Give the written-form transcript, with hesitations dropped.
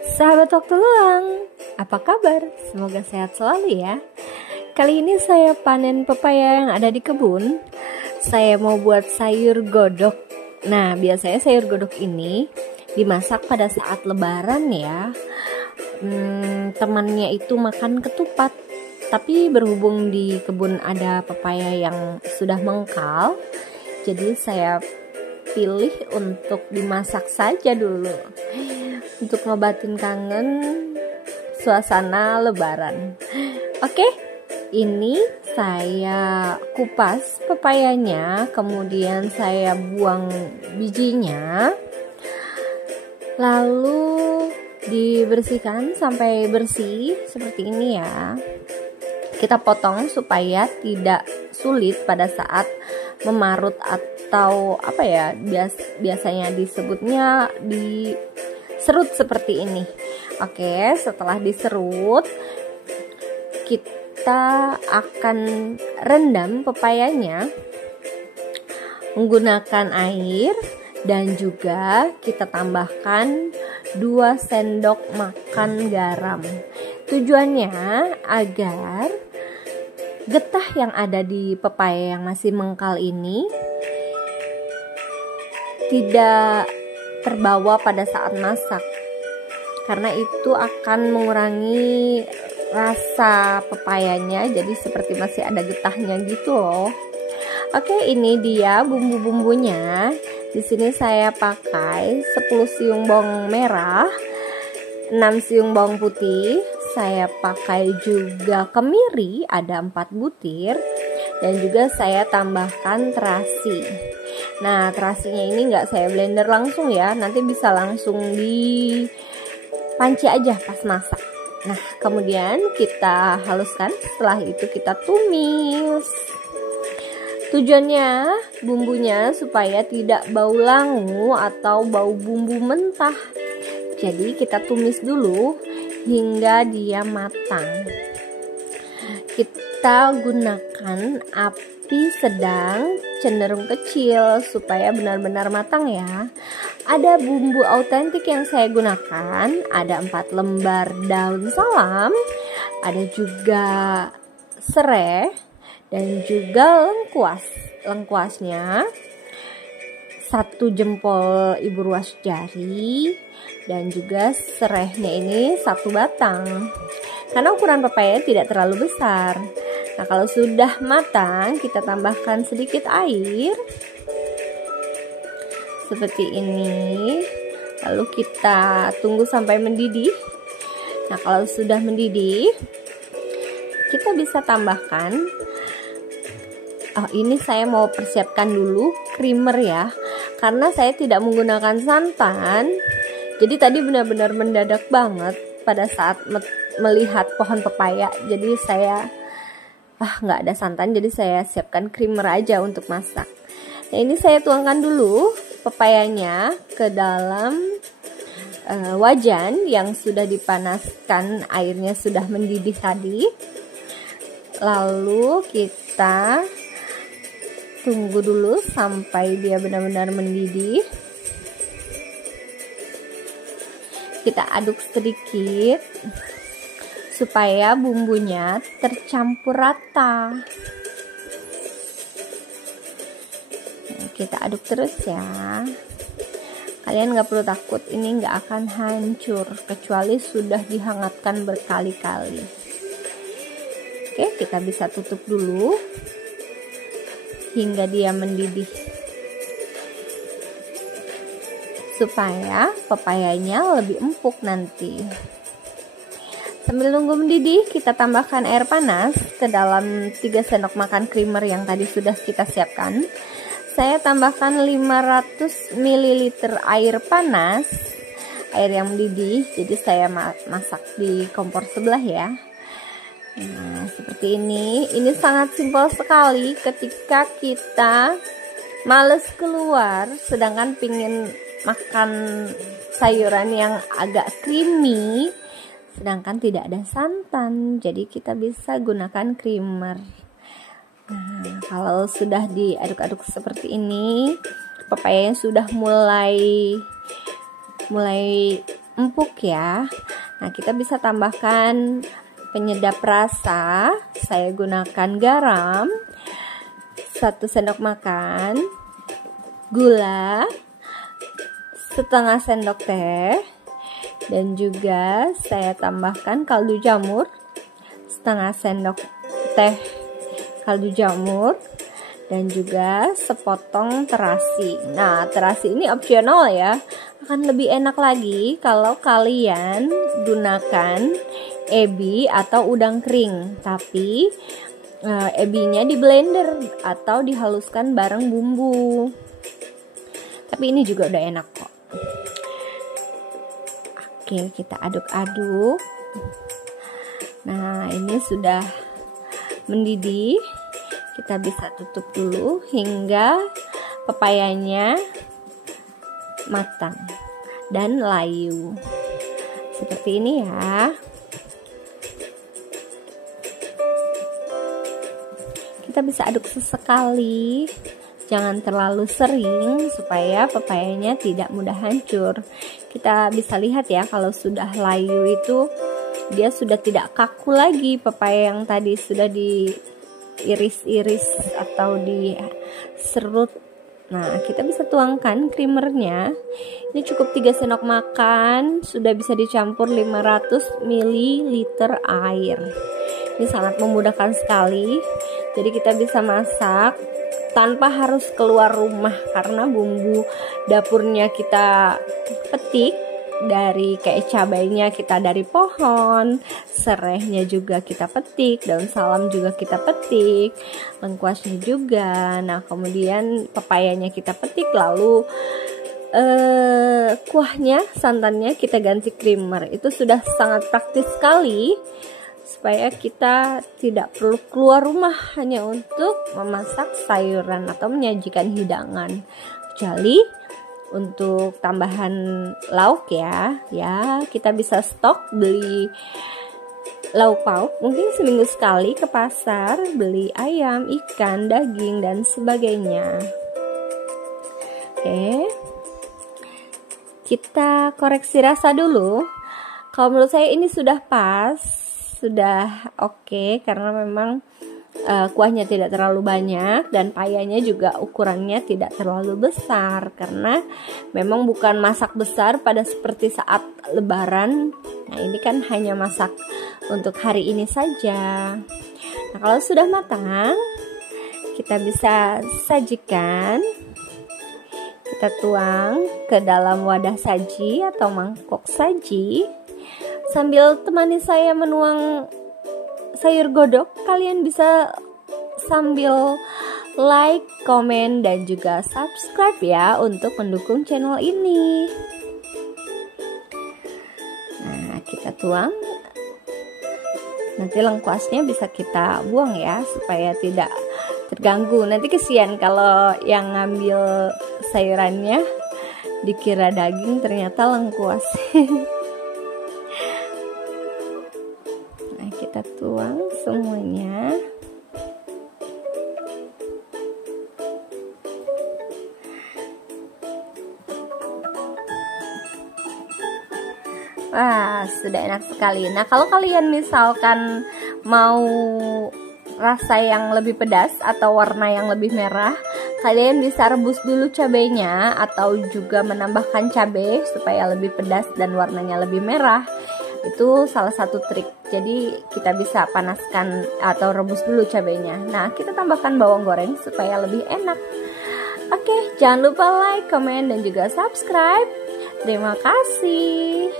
Sahabat waktu luang, apa kabar? Semoga sehat selalu ya. Kali ini saya panen pepaya yang ada di kebun. Saya mau buat sayur godok. Nah, biasanya sayur godok ini dimasak pada saat lebaran ya. Temannya itu makan ketupat. Tapi berhubung di kebun ada pepaya yang sudah mengkal, jadi saya pilih untuk dimasak saja dulu untuk ngobatin kangen suasana lebaran. Oke, ini saya kupas pepayanya, kemudian saya buang bijinya, lalu dibersihkan sampai bersih seperti ini ya. Kita potong supaya tidak sulit pada saat memarut atau apa ya, biasanya disebutnya diserut seperti ini. Oke, setelah diserut kita akan rendam pepayanya menggunakan air dan juga kita tambahkan 2 sendok makan garam. Tujuannya agar getah yang ada di pepaya yang masih mengkal ini tidak terbawa pada saat masak, karena itu akan mengurangi rasa pepayanya, jadi seperti masih ada getahnya gitu loh. Oke, ini dia bumbu-bumbunya. Di sini saya pakai 10 siung bawang merah, 6 siung bawang putih. Saya pakai juga kemiri ada 4 butir, dan juga saya tambahkan terasi. Nah, terasinya ini nggak saya blender langsung ya, nanti bisa langsung di panci aja pas masak. Nah, kemudian kita haluskan, setelah itu kita tumis. Tujuannya bumbunya supaya tidak bau langu atau bau bumbu mentah. Jadi kita tumis dulu hingga dia matang. Kita gunakan api sedang cenderung kecil supaya benar-benar matang ya. Ada bumbu autentik yang saya gunakan, ada 4 lembar daun salam, ada juga serai dan juga lengkuas. Lengkuasnya 1 jempol ibu ruas jari, dan juga serainya ini 1 batang. Karena ukuran pepaya tidak terlalu besar. Nah, kalau sudah matang, kita tambahkan sedikit air seperti ini. Lalu kita tunggu sampai mendidih. Nah, kalau sudah mendidih, kita bisa tambahkan. Ini saya mau persiapkan dulu creamer ya, karena saya tidak menggunakan santan. Jadi tadi benar-benar mendadak banget pada saat melihat pohon pepaya. Jadi saya nggak ada santan, jadi saya siapkan creamer aja untuk masak. Nah, ini saya tuangkan dulu pepayanya ke dalam wajan yang sudah dipanaskan, airnya sudah mendidih tadi. Lalu kita tunggu dulu sampai dia benar-benar mendidih. Kita aduk sedikit supaya bumbunya tercampur rata. Kita aduk terus ya. Kalian gak perlu takut, ini gak akan hancur kecuali sudah dihangatkan berkali-kali. Oke, kita bisa tutup dulu hingga dia mendidih, supaya pepayanya lebih empuk nanti. Sambil nunggu mendidih, kita tambahkan air panas ke dalam 3 sendok makan creamer yang tadi sudah kita siapkan. Saya tambahkan 500 ml air panas, air yang mendidih. Jadi saya masak di kompor sebelah ya. Nah, seperti ini. Ini sangat simpel sekali ketika kita males keluar, sedangkan pingin makan sayuran yang agak creamy, sedangkan tidak ada santan. Jadi kita bisa gunakan creamer. Nah, kalau sudah diaduk-aduk seperti ini, pepayanya sudah mulai empuk ya. Nah, kita bisa tambahkan penyedap rasa. Saya gunakan garam 1 sendok makan, gula setengah sendok teh, dan juga saya tambahkan kaldu jamur setengah sendok teh kaldu jamur, dan juga sepotong terasi. Nah, terasi ini opsional ya. Akan lebih enak lagi kalau kalian gunakan ebi atau udang kering. Tapi ebinya di blender atau dihaluskan bareng bumbu. Tapi ini juga udah enak kok. Oke, kita aduk-aduk. Nah, ini sudah mendidih. Kita bisa tutup dulu hingga pepayanya matang dan layu. Seperti ini ya. Kita bisa aduk sesekali. Jangan terlalu sering supaya pepayanya tidak mudah hancur. Kita bisa lihat ya, kalau sudah layu itu dia sudah tidak kaku lagi. Pepaya yang tadi sudah diiris-iris atau diserut. Nah, kita bisa tuangkan creamernya. Ini cukup 3 sendok makan, sudah bisa dicampur 500 ml air. Ini sangat memudahkan sekali. Jadi kita bisa masak tanpa harus keluar rumah, karena bumbu dapurnya kita petik dari, kayak cabainya kita dari pohon, serehnya juga kita petik, daun salam juga kita petik, lengkuasnya juga. Nah, kemudian pepayanya kita petik, lalu kuahnya, santannya kita ganti creamer. Itu sudah sangat praktis sekali, supaya kita tidak perlu keluar rumah hanya untuk memasak sayuran atau menyajikan hidangan. Kecuali untuk tambahan lauk ya kita bisa stok beli lauk pauk mungkin seminggu sekali ke pasar, beli ayam, ikan, daging, dan sebagainya. Oke, kita koreksi rasa dulu. Kalau menurut saya ini sudah pas, sudah oke, karena memang kuahnya tidak terlalu banyak dan payanya juga ukurannya tidak terlalu besar, karena memang bukan masak besar pada seperti saat lebaran. Nah, ini kan hanya masak untuk hari ini saja. Nah, kalau sudah matang, kita bisa sajikan. Kita tuang ke dalam wadah saji atau mangkok saji. Sambil temani saya menuang sayur godok, kalian bisa sambil like, komen, dan juga subscribe ya untuk mendukung channel ini. Nah, kita tuang. Nanti lengkuasnya bisa kita buang ya, supaya tidak terganggu. Nanti kesian kalau yang ngambil sayurannya dikira daging, ternyata lengkuas. Kita tuang semuanya. Wah, sudah enak sekali. Nah, kalau kalian misalkan mau rasa yang lebih pedas atau warna yang lebih merah, kalian bisa rebus dulu cabenya atau juga menambahkan cabai supaya lebih pedas dan warnanya lebih merah. Itu salah satu trik. Jadi kita bisa panaskan atau rebus dulu cabenya. Nah, kita tambahkan bawang goreng supaya lebih enak. Oke, jangan lupa like, komen, dan juga subscribe. Terima kasih.